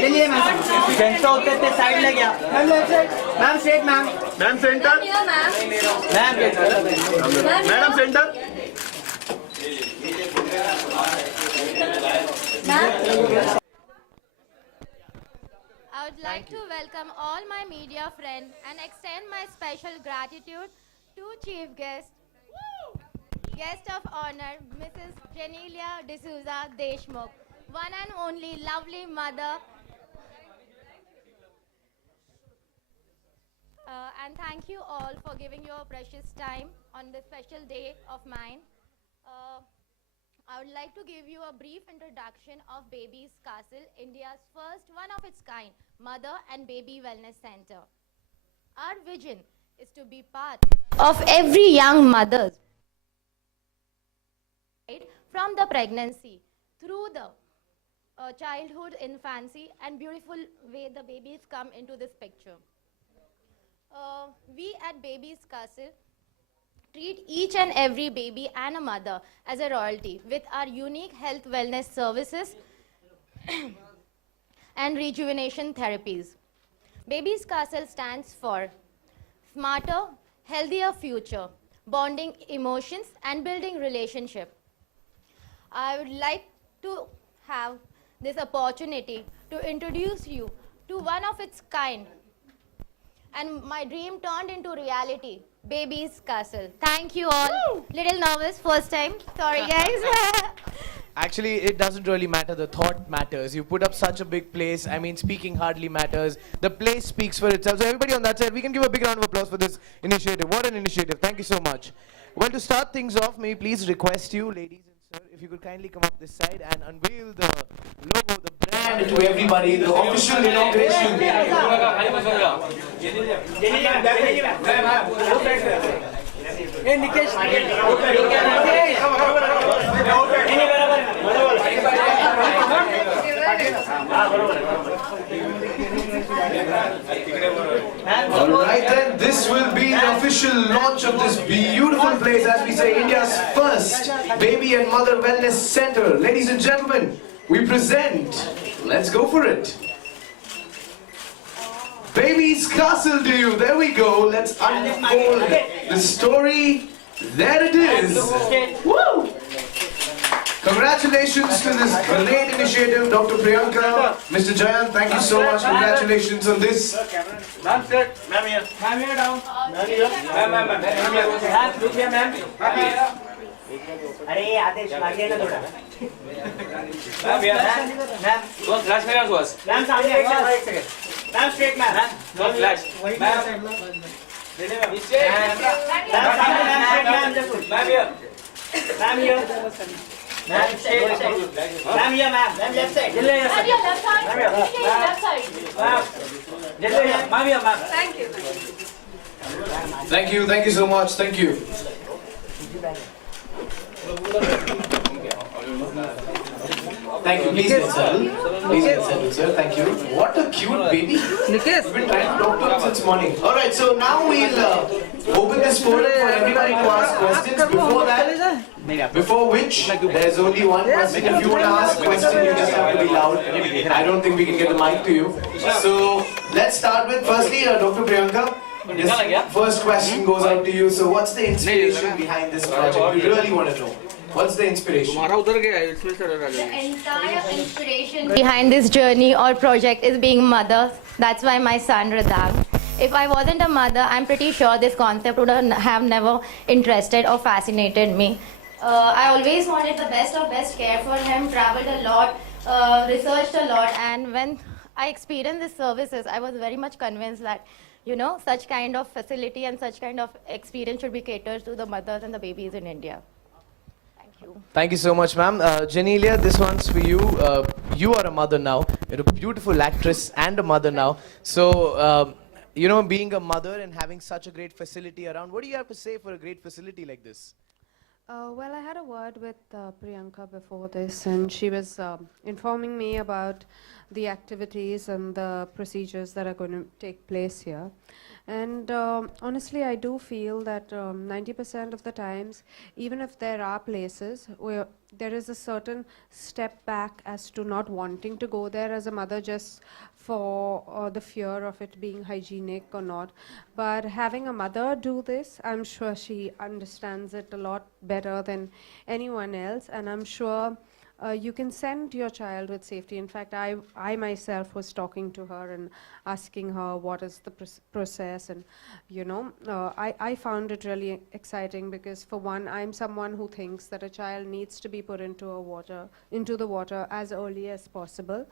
चलिए ma'am centre होते थे साइड ले गया ma'am left side ma'am straight ma'am centre ma'am madam centre I would like to welcome all my media friends and extend my special gratitude to Chief Guest of Honor, Mrs. Geenila D'Souza Deshmukh, one and only lovely mother. And thank you all for giving your precious time on this special day of mine. I would like to give you a brief introduction of Baby's Castle, India's first one of its kind mother and baby wellness center. Our vision is to be part of every young mother's from the pregnancy through the childhood, infancy, and beautiful way the babies come into this picture. We at Baby's Castle treat each and every baby and a mother as a royalty with our unique health wellness services and rejuvenation therapies. Baby's Castle stands for smarter, healthier future, bonding emotions and building relationship. I would like to have this opportunity to introduce you to one of its kind, and my dream turned into reality, Baby's Castle. Thank you all. Woo! Little nervous first time. Sorry guys. Actually, it doesn't really matter. The thought matters. You put up such a big place. I mean, speaking hardly matters. The place speaks for itself. So everybody on that side, we can give a big round of applause for this initiative. What an initiative. Thank you so much. Well, to start things off, may I please request you, ladies and sir, if you could kindly come up this side and unveil the logo, the brand to everybody, the official inauguration. Alright then, this will be the official launch of this beautiful place, as we say, India's first baby and mother wellness center. Ladies and gentlemen, we present, let's go for it, Baby's Castle to you. There we go. Let's unfold the story. There it is. Woo! Congratulations to this great initiative, Dr. Priyanka, Mr. Jayan. Thank you so much. Congratulations on this. Ma'am, sir. Ma'am, here. Ma'am, here down. Ma'am, here. Ma'am, look here, ma'am. अरे आदेश मागे ना थोड़ा ma'am ma'am दो flash मेरा बस ma'am सामने एक second ma'am straight ma'am दो फ्लैश मैम दे दे ma'am straight ma'am ma'am here ma'am here ma'am straight ma'am here ma'am left side जल्दी left side ma'am left side ma'am जल्दी ma'am here ma'am Thank you so much. Thank you. Thank you. Please settle. Please settle, sir. Thank you. What a cute baby. We've been trying to talk to him since morning. Alright, so now we'll open this forum for everybody to ask questions. Before that, before which, there's only one question. If you want to ask a question, you just have to be loud. I don't think we can get the mic to you. So, let's start with, firstly, Dr. Priyanka. This first question goes out to you. So, what's the inspiration behind this project? We really want to know. What's the inspiration? The entire inspiration behind this journey or project is being mother. That's why my son Radhav. If I wasn't a mother, I'm pretty sure this concept would have never interested or fascinated me. I always wanted the best of best care for him, traveled a lot, researched a lot, and when I experienced these services, I was very much convinced that, you know, such kind of facility and such kind of experience should be catered to the mothers and the babies in India. Thank you so much, ma'am. Geenila, this one's for you. You are a mother now. You're a beautiful actress and a mother now. So, you know, being a mother and having such a great facility around, what do you have to say for a great facility like this? Well, I had a word with Priyanka before this, and she was informing me about the activities and the procedures that are going to take place here. And honestly, I do feel that 90% of the times, even if there are places where there is a certain step back as to not wanting to go there as a mother just for the fear of it being hygienic or not. But having a mother do this, I'm sure she understands it a lot better than anyone else. And I'm sure you can send your child with safety. In fact, I myself was talking to her and asking her what is the process, and I found it really exciting because, for one, I'm someone who thinks that a child needs to be put into the water as early as possible,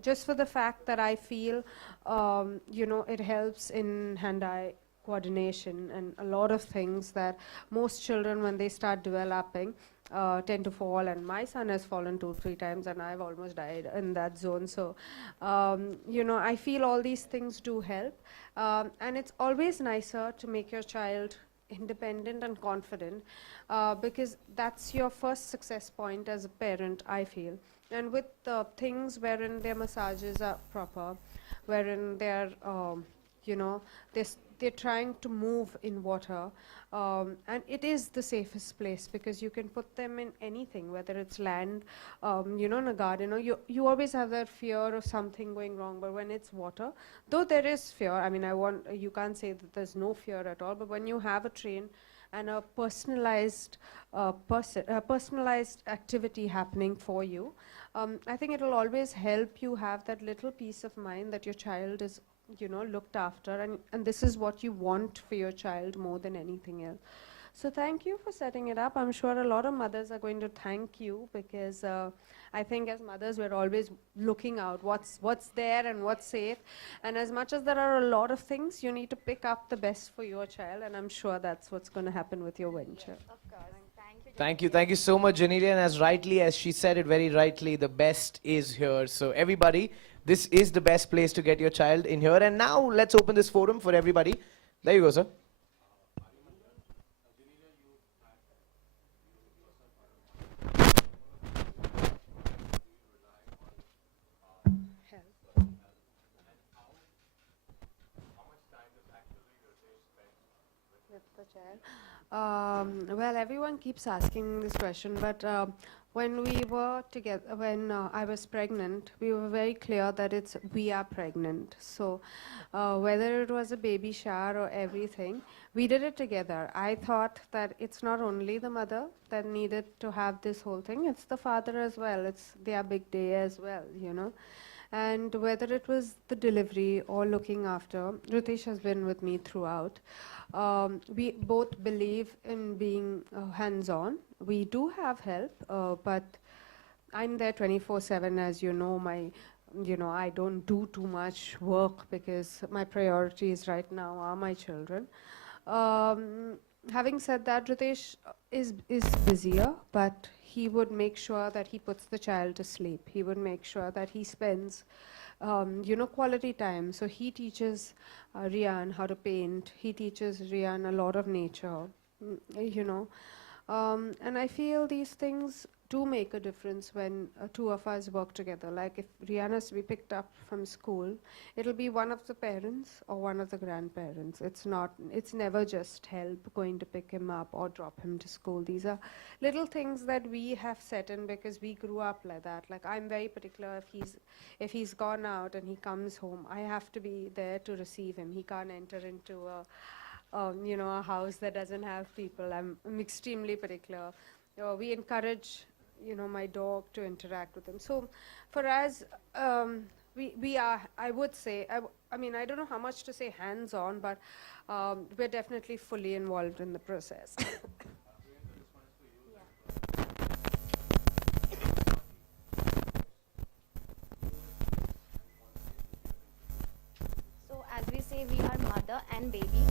just for the fact that I feel it helps in hand-eye coordination and a lot of things that most children, when they start developing, tend to fall. And my son has fallen 2-3 times and I've almost died in that zone. So I feel all these things do help, and it's always nicer to make your child independent and confident, because that's your first success point as a parent, I feel. And with things wherein their massages are proper, wherein they're they're trying to move in water, and it is the safest place because you can put them in anything, whether it's land, in a garden, or you always have that fear of something going wrong. But when it's water, though there is fear, I mean, you can't say that there's no fear at all, but when you have a train and a personalized activity happening for you, I think it will always help you have that little peace of mind that your child is looked after, and this is what you want for your child more than anything else. So thank you for setting it up. I'm sure a lot of mothers are going to thank you, because I think as mothers we're always looking out what's there and what's safe, and as much as there are a lot of things, you need to pick up the best for your child, and I'm sure that's what's going to happen with your venture. Of course. Thank you. Thank you so much, Geenila. And as she said it very rightly, the best is here. So everybody, this is the best place to get your child in here. And now let's open this forum for everybody. There you go, sir. With the child. Well, everyone keeps asking this question, but when we were together, when I was pregnant, we were very clear that we are pregnant. So whether it was a baby shower or everything, we did it together. I thought that it's not only the mother that needed to have this whole thing, it's the father as well. It's their big day as well, And whether it was the delivery or looking after, Ritesh has been with me throughout. We both believe in being hands-on. We do have help, but I'm there 24/7, as you know. I don't do too much work because my priorities right now are my children. Having said that, Ritesh is busier, but he would make sure that he puts the child to sleep. He would make sure that he spends quality time. So he teaches Rian how to paint. He teaches Rian a lot of nature, and I feel these things do make a difference when two of us work together. Like if Rian has to be picked up from school, it'll be one of the parents or one of the grandparents. It's never just help going to pick him up or drop him to school. These are little things that we have set in because we grew up like that. Like I'm very particular, if he's gone out and he comes home, I have to be there to receive him. He can't enter into a house that doesn't have people. I'm extremely particular. We encourage my dog to interact with him. So for us, we are, I would say, I mean, I don't know how much to say hands-on, but we're definitely fully involved in the process. So as we say, we are mother and baby.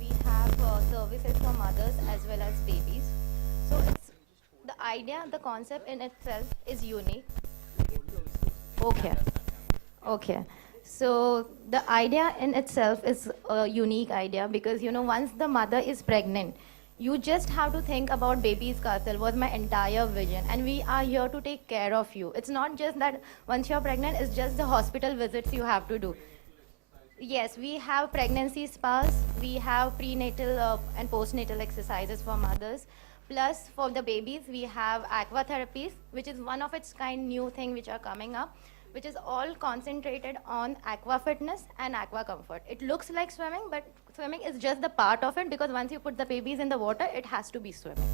We have services for mothers as well as babies. So it's the idea, the concept in itself is unique. Okay. So the idea in itself is a unique idea because once the mother is pregnant, you just have to think about baby's castle was my entire vision, and we are here to take care of you. It's not just that once you're pregnant, it's just the hospital visits you have to do. Yes, we have pregnancy spas, we have prenatal and postnatal exercises for mothers. Plus, for the babies, we have aqua therapies, which is one of its kind new thing which are coming up, which is all concentrated on aqua fitness and aqua comfort. It looks like swimming, but swimming is just the part of it because once you put the babies in the water, it has to be swimming.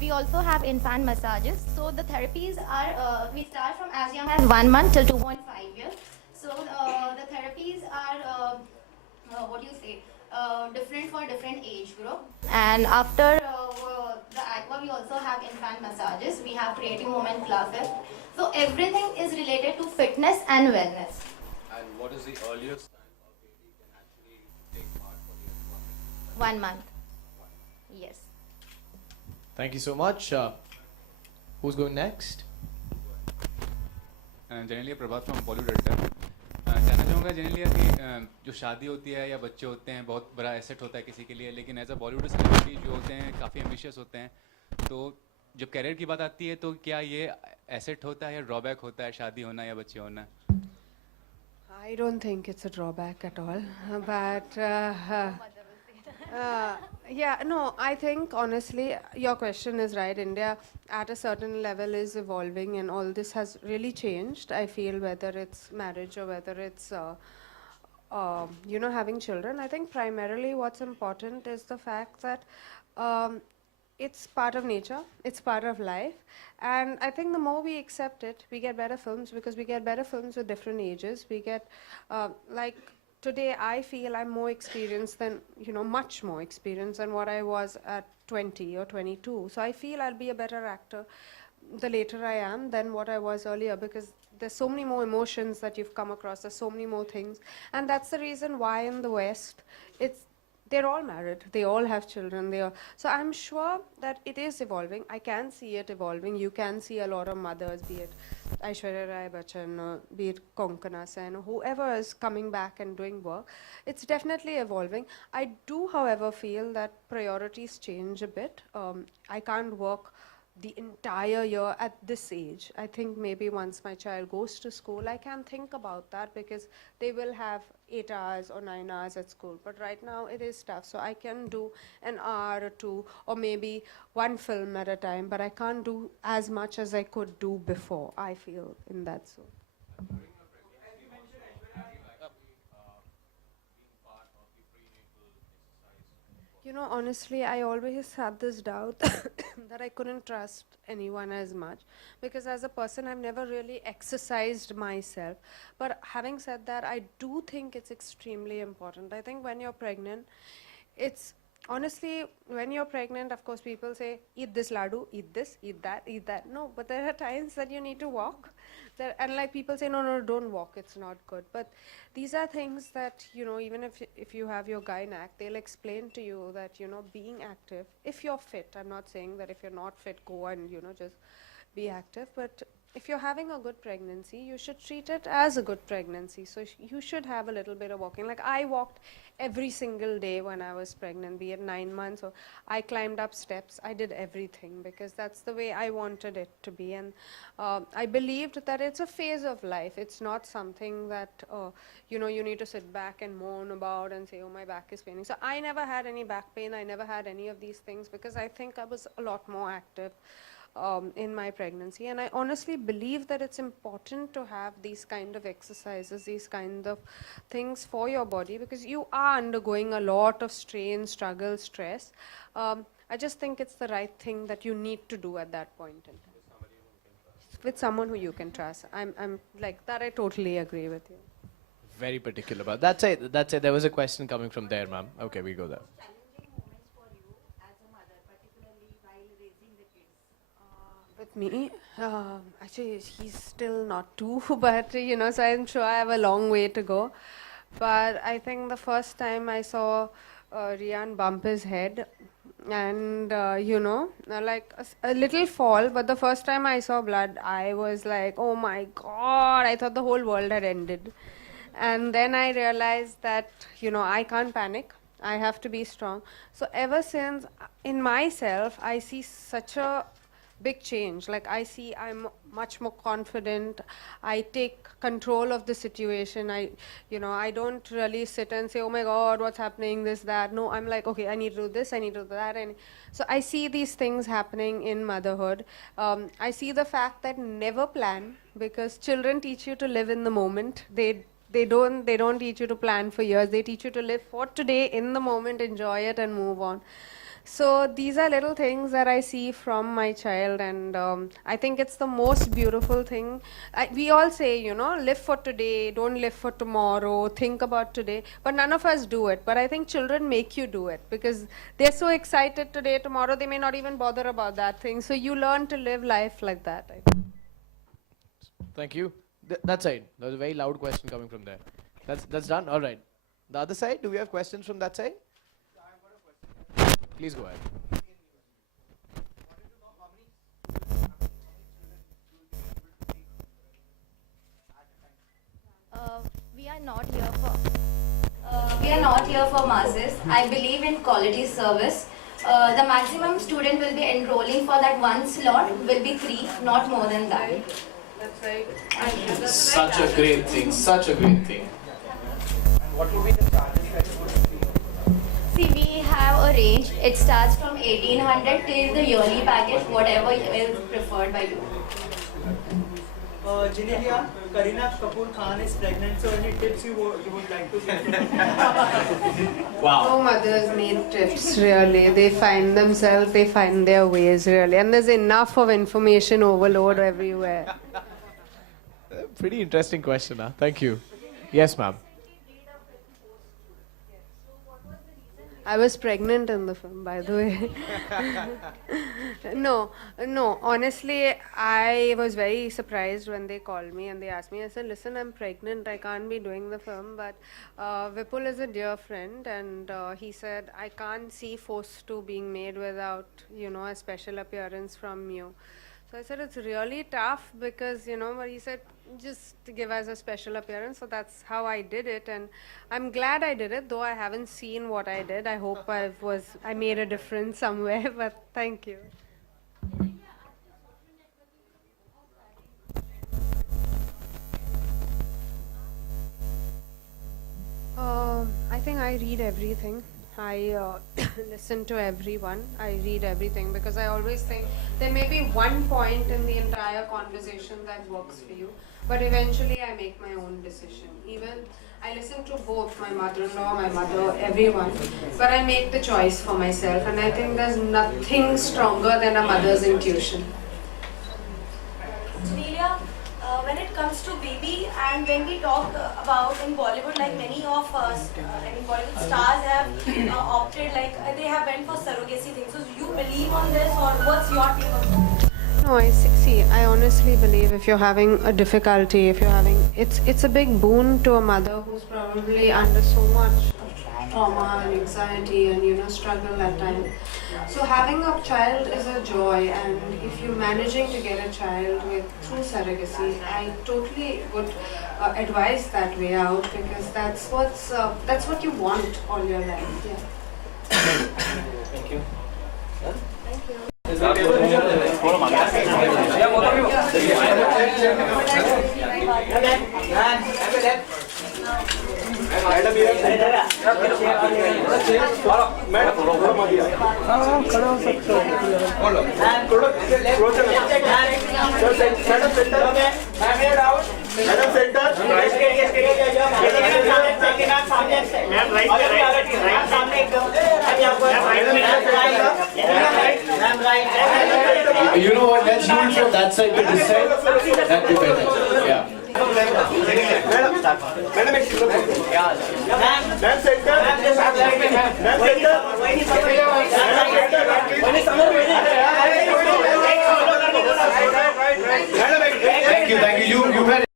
We also have infant massages. So the therapies are, we start from as young as 1 month till 2.5 years. So the therapies are, what do you say, different for different age group. And after the aqua, we also have infant massages. We have creative movement classes. So everything is related to fitness and wellness. And what is the earliest time a baby can actually take part for the aqua? 1 month. Yes. Thank you so much. Who's going next? Generally Prabhat from Bollywood editor जानना चाहूँगा generally कि जो शादी होती है या बच्चे होते हैं बहुत बड़ा एसेट होता है किसी के लिए, लेकिन एज अ बॉलीवुड सेलिब्रिटी जो होते हैं काफ़ी एम्बिशियस होते हैं, तो जब कैरियर की बात आती है तो क्या ये एसेट होता है या ड्रॉबैक होता है शादी होना या बच्चे होना? I don't think it's a drawback at all, but yeah, no, I think honestly your question is right. India at a certain level is evolving and all this has really changed. I feel whether it's marriage or whether it's having children. I think primarily what's important is the fact that it's part of nature, it's part of life, and I think the more we accept it, we get better films because we get better films with different ages. We get like today I feel I'm more experienced than, much more experienced than what I was at 20 or 22. So I feel I'll be a better actor the later I am than what I was earlier because there's so many more emotions that you've come across, there's so many more things. And that's the reason why in the West, they're all married, they all have children. So I'm sure that it is evolving. I can see it evolving. You can see a lot of mothers, be it Aishwarya Rai Bachchan, or be it Konkana Sen, or whoever is coming back and doing work. It's definitely evolving. I do, however, feel that priorities change a bit. I can't work the entire year at this age. I think maybe once my child goes to school, I can think about that because they will have 8 hours or 9 hours at school. But right now it is tough. So I can do an hour or two or maybe one film at a time, but I can't do as much as I could do before, I feel, in that zone. Honestly, I always had this doubt that I couldn't trust anyone as much because as a person, I've never really exercised myself. But having said that, I do think it's extremely important. I think when you're pregnant, honestly, when you're pregnant, of course, people say, eat this laddu, eat this, eat that, eat that. No, but there are times that you need to walk. And like people say, no, don't walk, it's not good. But these are things that, even if you have your gynac, they'll explain to you that, being active, if you're fit, I'm not saying that if you're not fit, go and, just be active. But if you're having a good pregnancy, you should treat it as a good pregnancy. So you should have a little bit of walking. Like I walked every single day when I was pregnant, be it 9 months, or I climbed up steps. I did everything because that's the way I wanted it to be. And I believed that it's a phase of life. It's not something that, you need to sit back and moan about and say, oh, my back is paining. So I never had any back pain. I never had any of these things because I think I was a lot more active in my pregnancy. And I honestly believe that it's important to have these kind of exercises, these kind of things for your body because you are undergoing a lot of strain, struggle, stress. I just think it's the right thing that you need to do at that point in time. With someone who you can trust. I'm like that. I totally agree with you. Very particular about that's it. There was a question coming from there, ma'am. Okay, we go there. With me, actually, he's still not 2, but so I'm sure I have a long way to go. But I think the first time I saw Rian bump his head, and like a little fall, but the first time I saw blood, I was like, oh my God, I thought the whole world had ended. And then I realized that, I can't panic. I have to be strong. So ever since, in myself, I see such a big change. Like I see I'm much more confident. I take control of the situation. I don't really sit and say, oh my God, what's happening, this, that. No, I'm like, okay, I need to do this, I need to do that. And so I see these things happening in motherhood. I see the fact that never plan, because children teach you to live in the moment. They don't teach you to plan for years. They teach you to live for today, in the moment, enjoy it and move on. So these are little things that I see from my child, and I think it's the most beautiful thing. We all say, live for today, don't live for tomorrow, think about today, but none of us do it. But I think children make you do it, because they're so excited today, tomorrow they may not even bother about that thing. So you learn to live life like that, I think. Thank you. That side. There was a very loud question coming from there. That's done? All right. The other side, do we have questions from that side? Please go ahead. We are not here for masses. I believe in quality service. The maximum student will be enrolling for that one slot will be 3, not more than that. That's right. Such a great thing. Such a great thing. What would be the charges that you would see? See, we have a range. It starts from 1800 till the yearly package, whatever is preferred by you. Geenila, Kareena Kapoor Khan is pregnant, so any tips you would like to give? Wow. No mothers need tips, really. They find themselves, they find their ways, really. And there's enough of information overload everywhere. Pretty interesting question, huh? Thank you. Yes, ma'am. I was pregnant in the film, by the way. No, honestly, I was very surprised when they called me and they asked me. I said, listen, I'm pregnant, I can't be doing the film, but Vipul is a dear friend, and he said, I can't see Force 2 being made without, a special appearance from you. So I said, it's really tough because, but he said, just give us a special appearance. So that's how I did it. And I'm glad I did it, though I haven't seen what I did. I hope I made a difference somewhere, but thank you. I think I read everything. I listen to everyone. I read everything because I always think there may be one point in the entire conversation that works for you, but eventually I make my own decision. Even I listen to both my mother-in-law, my mother, everyone, but I make the choice for myself, and I think there's nothing stronger than a mother's intuition. Geenila, when it comes to baby, and when we talk about in Bollywood, like many of us, Bollywood stars have opted, like they have went for surrogacy things. So do you believe on this, or what's your take on that? No, I honestly believe if you're having a difficulty, it's a big boon to a mother who's probably under so much trauma and anxiety and struggle at times. So having a child is a joy, and if you're managing to get a child through surrogacy, I totally would advise that way out, because that's what you want all your life. Yeah. Thank you. Thank you. You know what? Let's do it from that side to this side. That'd be better. Yeah. Madam,